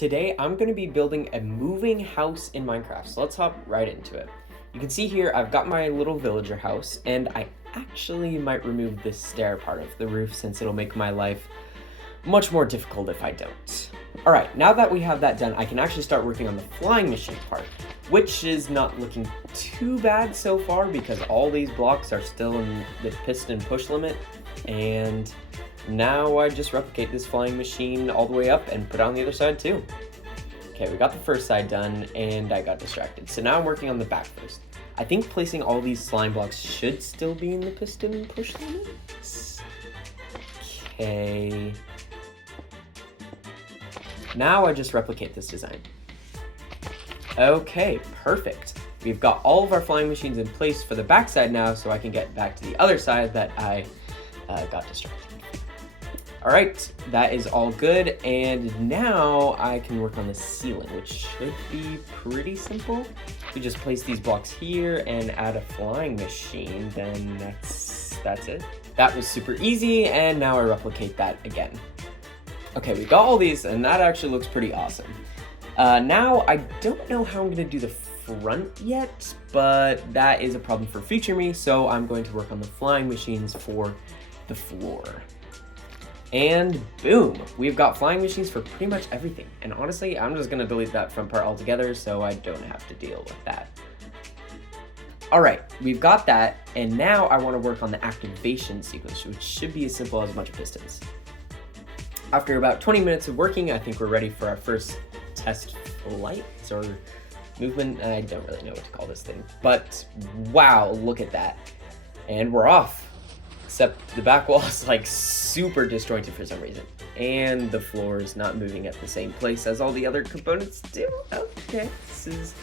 Today, I'm going to be building a moving house in Minecraft, so let's hop right into it. You can see here, I've got my little villager house, and I actually might remove this stair part of the roof since it'll make my life much more difficult if I don't. Alright, now that we have that done, I can actually start working on the flying machine part, which is not looking too bad so far because all these blocks are still in the piston push limit, and now I just replicate this flying machine all the way up and put it on the other side too. Okay, we got the first side done and I got distracted. So now I'm working on the back first. I think placing all these slime blocks should still be in the piston push limits. Okay. Now I just replicate this design. Okay, perfect. We've got all of our flying machines in place for the back side now, so I can get back to the other side that I got distracted. All right, that is all good, and now I can work on the ceiling, which should be pretty simple. If we just place these blocks here and add a flying machine, then that's it. That was super easy, and now I replicate that again. Okay, we got all these, and that actually looks pretty awesome. Now, I don't know how I'm gonna do the front yet, but that is a problem for future me, so I'm going to work on the flying machines for the floor. And boom, we've got flying machines for pretty much everything. And honestly, I'm just gonna delete that front part altogether so I don't have to deal with that. All right, we've got that, and now I wanna work on the activation sequence, which should be as simple as a bunch of pistons. After about 20 minutes of working, I think we're ready for our first test flight or movement. I don't really know what to call this thing, but wow, look at that. And we're off. Except the back wall is like super disjointed for some reason. And the floor is not moving at the same place as all the other components do. Okay, this is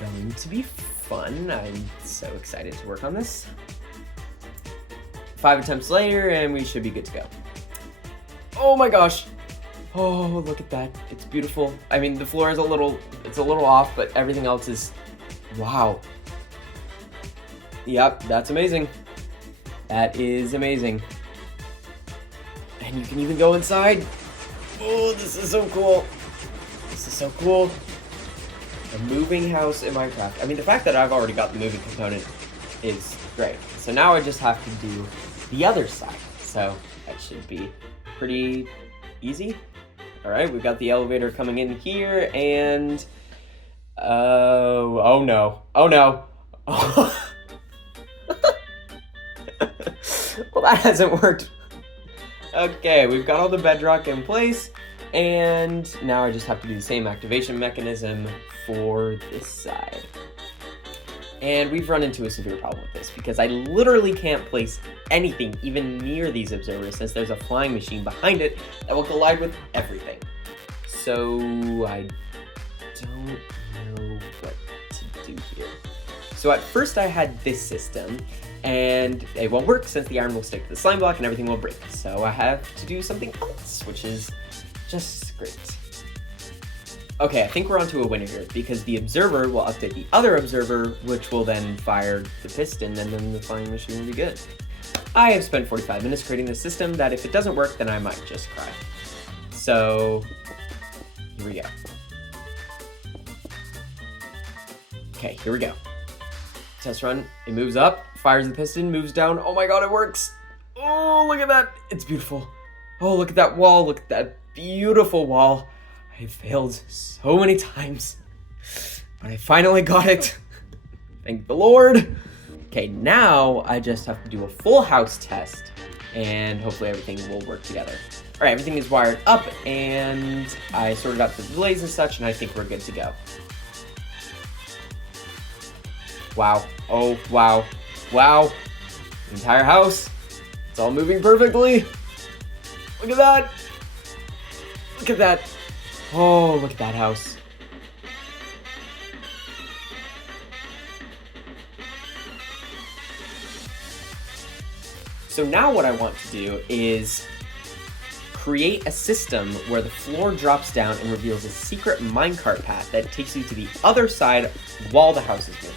going to be fun. I'm so excited to work on this. 5 attempts later and we should be good to go. Oh my gosh. Oh, look at that. It's beautiful. I mean, the floor is a little off, but everything else is, wow. Yep, that's amazing. That is amazing. And you can even go inside. Oh, this is so cool. This is so cool. A moving house in Minecraft. I mean, the fact that I've already got the moving component is great. So now I just have to do the other side. So that should be pretty easy. All right, we've got the elevator coming in here and, oh no. Oh no. Well, that hasn't worked. Okay, we've got all the bedrock in place, and now I just have to do the same activation mechanism for this side. And we've run into a severe problem with this, because I literally can't place anything even near these observers since there's a flying machine behind it that will collide with everything. So I don't know what to do here. So at first I had this system, and it won't work since the iron will stick to the slime block and everything will break. So I have to do something else, which is just great. Okay, I think we're onto a winner here because the observer will update the other observer, which will then fire the piston, and then the flying machine will be good. I have spent 45 minutes creating this system that if it doesn't work, then I might just cry. So here we go. Okay, here we go. Test run, it moves up, fires the piston, moves down. Oh my god, it works. Oh, look at that. It's beautiful. Oh, look at that wall. Look at that beautiful wall. I failed so many times, but I finally got it. Thank the Lord. Okay, now I just have to do a full house test and hopefully everything will work together. All right, everything is wired up and I sorted out the delays and such, and I think we're good to go. Wow. Oh, wow. Wow. The entire house. It's all moving perfectly. Look at that. Look at that. Oh, look at that house. So now what I want to do is create a system where the floor drops down and reveals a secret minecart path that takes you to the other side while the house is moving.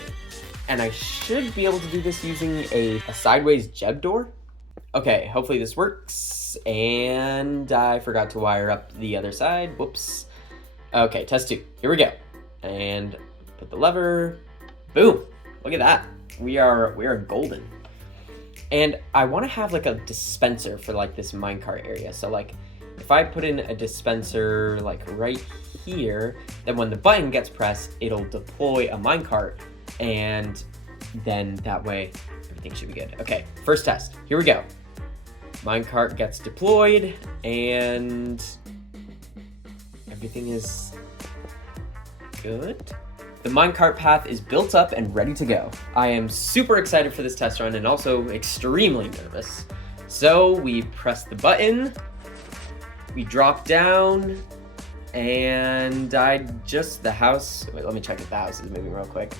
And I should be able to do this using a sideways jeb door. Okay, hopefully this works. And I forgot to wire up the other side. Whoops. Okay, test 2. Here we go. And put the lever. Boom. Look at that. We are golden. And I want to have like a dispenser for like this minecart area. So like if I put in a dispenser like right here, then when the button gets pressed, it'll deploy a minecart, and then that way everything should be good. Okay, first test. Here we go. Minecart gets deployed and everything is good. The minecart path is built up and ready to go. I am super excited for this test run and also extremely nervous. So we press the button, we drop down, and the house, wait, let me check if the house is moving real quick.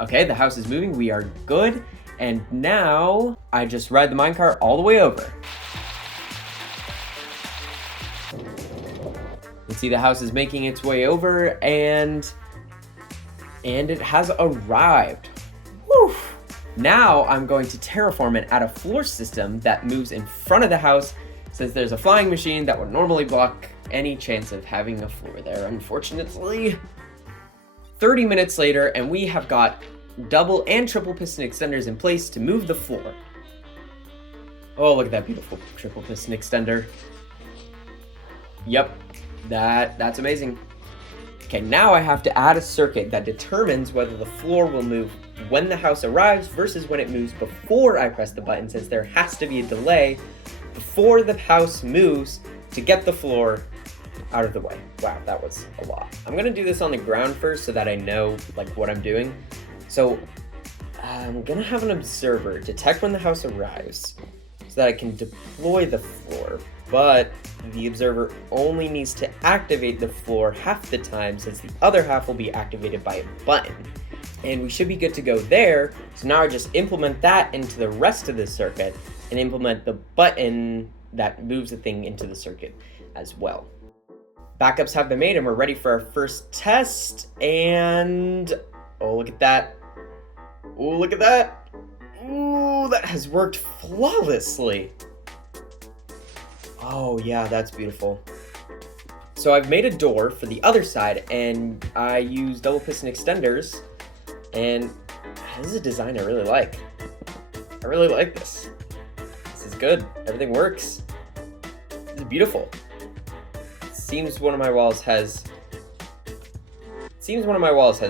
Okay, the house is moving, we are good. And now I just ride the minecart all the way over. You can see the house is making its way over, and it has arrived. Whew. Now I'm going to terraform and add a floor system that moves in front of the house, since there's a flying machine that would normally block any chance of having a floor there, unfortunately. 30 minutes later, and we have got double and triple piston extenders in place to move the floor. Oh, look at that beautiful triple piston extender. Yep, that's amazing. Okay, now I have to add a circuit that determines whether the floor will move when the house arrives versus when it moves before I press the button, since there has to be a delay before the house moves to get the floor out of the way. Wow, that was a lot. I'm gonna do this on the ground first so that I know like what I'm doing. So I'm gonna have an observer detect when the house arrives so that I can deploy the floor, but the observer only needs to activate the floor half the time, since the other half will be activated by a button. And we should be good to go there. So now I just implement that into the rest of the circuit and implement the button that moves the thing into the circuit as well. Backups have been made and we're ready for our first test. And oh, look at that. Oh, look at that. Ooh, that has worked flawlessly. Oh yeah, that's beautiful. So I've made a door for the other side, and I use double piston extenders, and this is a design I really like. I really like this. This is good. Everything works. This is beautiful. It seems one of my walls has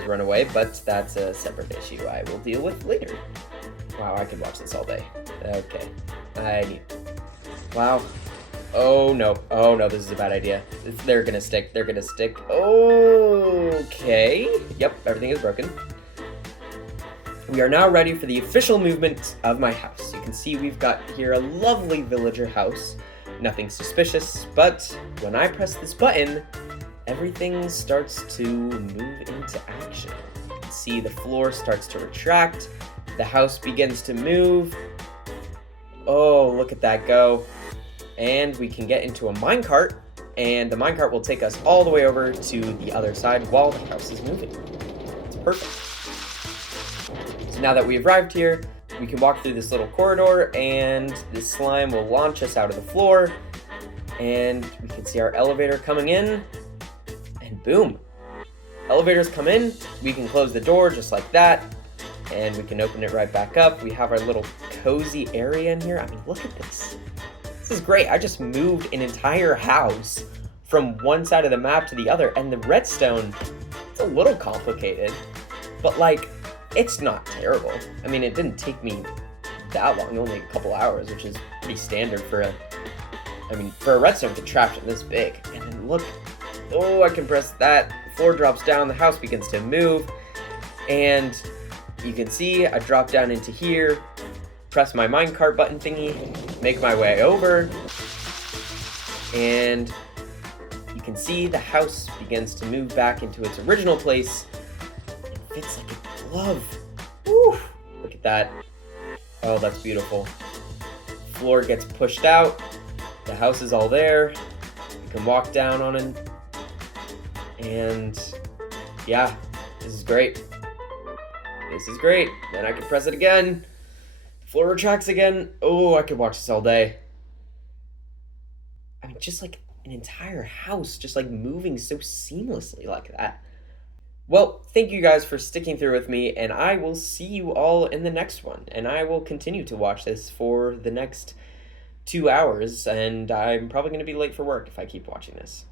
run away, but that's a separate issue I will deal with later. Wow, I could watch this all day. Okay. Wow. Oh no, this is a bad idea. They're gonna stick. Okay. Yep, everything is broken. We are now ready for the official movement of my house. You can see we've got here a lovely villager house. Nothing suspicious, but when I press this button, everything starts to move into action. You can see the floor starts to retract. The house begins to move. Oh, look at that go. And we can get into a minecart, and the minecart will take us all the way over to the other side while the house is moving. It's perfect. So now that we've arrived here, we can walk through this little corridor, and this slime will launch us out of the floor, and we can see our elevator coming in, and boom. Elevators come in, we can close the door just like that, and we can open it right back up. We have our little cozy area in here. I mean, look at this. This is great. I just moved an entire house from one side of the map to the other, and the redstone, it's a little complicated, but like, it's not terrible. I mean, it didn't take me that long, only a couple hours, which is pretty standard for a redstone contraption this big. And then look, oh, I can press that, the floor drops down, the house begins to move, and you can see I drop down into here, press my minecart button thingy, make my way over, and you can see the house begins to move back into its original place. It fits like a glove. Woo! Look at that. Oh, that's beautiful. Floor gets pushed out. The house is all there. You can walk down on it. And yeah, this is great. This is great. Then I can press it again. Floor retracts again. Oh, I could watch this all day. I mean, just like an entire house just like moving so seamlessly like that. Well, thank you guys for sticking through with me, and I will see you all in the next one. And I will continue to watch this for the next 2 hours, and I'm probably going to be late for work if I keep watching this.